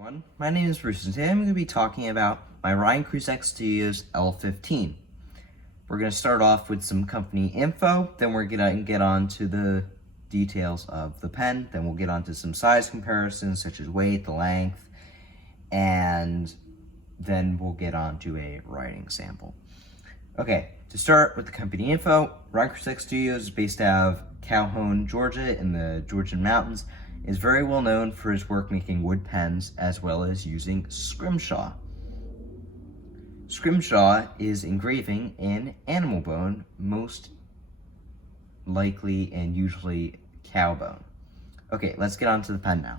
Everyone, my name is Bruce and today I'm going to be talking about my Ryan Krusac Studios L15. We're going to start off with some company info, then we're going to get on to the details of the pen, then we'll get on to some size comparisons such as weight, the length, and then we'll get on to a writing sample. Okay, to start with the company info, Ryan Krusac Studios is based out of Calhoun, Georgia in the Georgian mountains. Is very well known for his work making wood pens as well as using scrimshaw. Scrimshaw is engraving in animal bone, most likely and usually cow bone. Okay, let's get on to the pen now.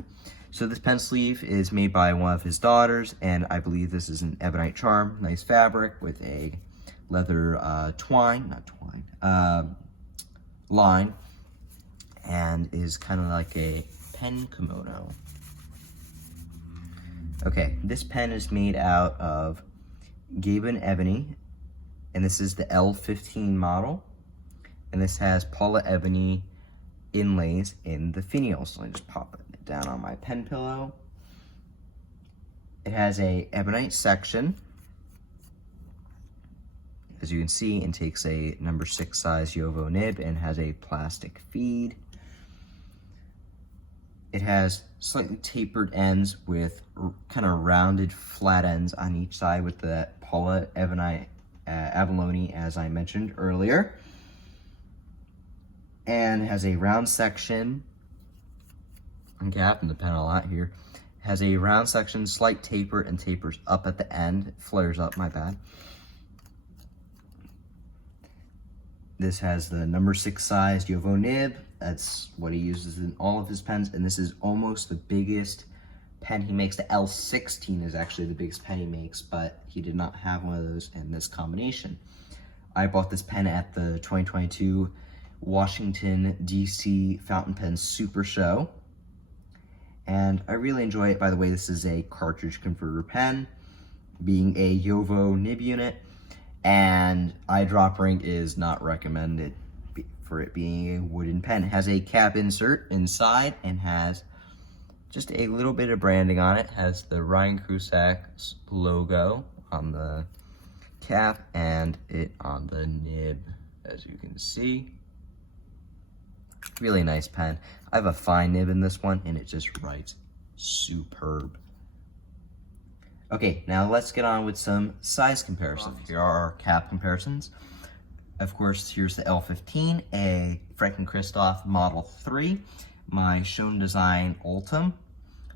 So this pen sleeve is made by one of his daughters, and I believe this is an ebonite charm, nice fabric with a leather line, and is kind of like a pen kimono. Okay, this pen is made out of Gabon ebony, and this is the L15 model, and this has paua ebony inlays in the finials. So I just pop it down on my pen pillow. It has a ebonite section, as you can see, and takes a number 6 size Yovo nib and has a plastic feed. It has slightly tapered ends with kind of rounded flat ends on each side with the paua ebony abalone, as I mentioned earlier. And has a round section. I'm gapping the pen a lot here. Has a round section, slight taper, and tapers up at the end. It flares up, my bad. This has the number 6 size Yovo nib. That's what he uses in all of his pens, and this is almost the biggest pen he makes. The L16 is actually the biggest pen he makes, but he did not have one of those in this combination. I bought this pen at the 2022 Washington, D.C. Fountain Pen Super Show, and I really enjoy it. By the way, this is a cartridge converter pen, being a Yovo nib unit, and eyedrop ring is not recommended for it being a wooden pen. It has a cap insert inside and has just a little bit of branding on it. It has the Ryan Krusac logo on the cap and it on the nib, as you can see. Really nice pen. I have a fine nib in this one and it just writes superb. Okay, now let's get on with some size comparisons. Here are our cap comparisons. Of course, here's the L15, a Franklin Christoph Model 3, my Shown Design Ultim,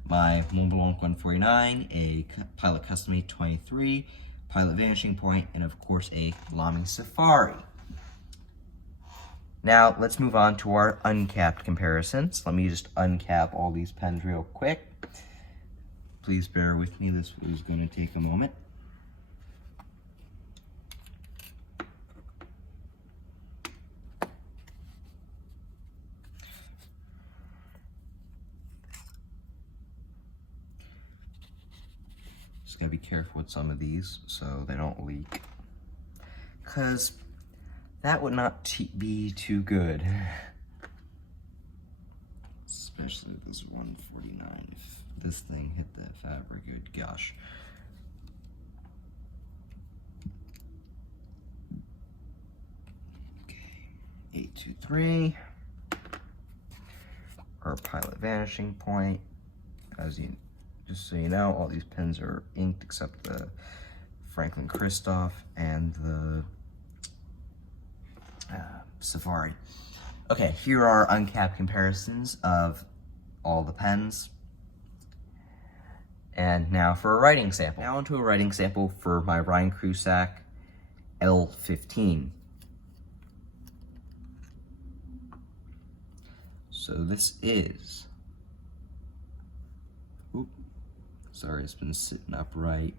my Mont Blanc 149, a Pilot Custom 823, Pilot Vanishing Point, and of course a Lamy Safari. Now, let's move on to our uncapped comparisons. Let me just uncap all these pens real quick. Please bear with me, this is going to take a moment. Just gotta be careful with some of these so they don't leak, because that would not be too good. Especially this 149. If this thing hit that fabric, good gosh. Okay, 823. Our Pilot Vanishing Point. Just so you know, all these pens are inked except the Franklin Christoph and the Safari. Okay, here are uncapped comparisons of all the pens. And now for a writing sample. Now onto a writing sample for my Ryan Krusac L15. So this is, sorry, it's been sitting upright.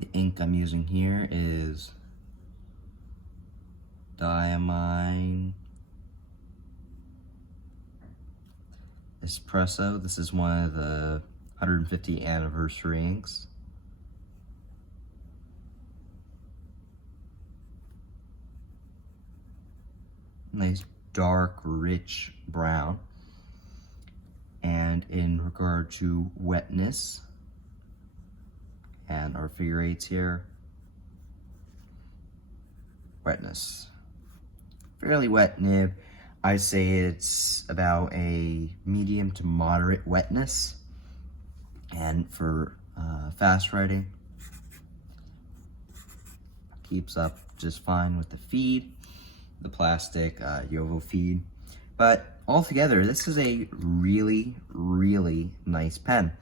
The ink I'm using here is Diamine Espresso. This is one of the 150 anniversary inks. Nice dark, rich brown. And in regard to wetness, and our figure eights here, wetness. Fairly wet nib. I say it's about a medium to moderate wetness. And for fast writing, keeps up just fine with the feed, the plastic Yovo feed. But altogether, this is a really, really nice pen.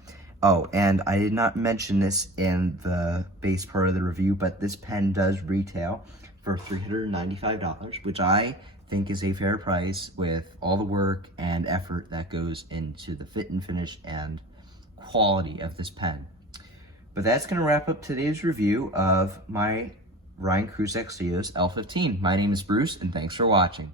Oh, and I did not mention this in the base part of the review, but this pen does retail for $395, which I think is a fair price with all the work and effort that goes into the fit and finish and quality of this pen. But that's going to wrap up today's review of my Ryan Krusac Studios L15. My name is Bruce, and thanks for watching.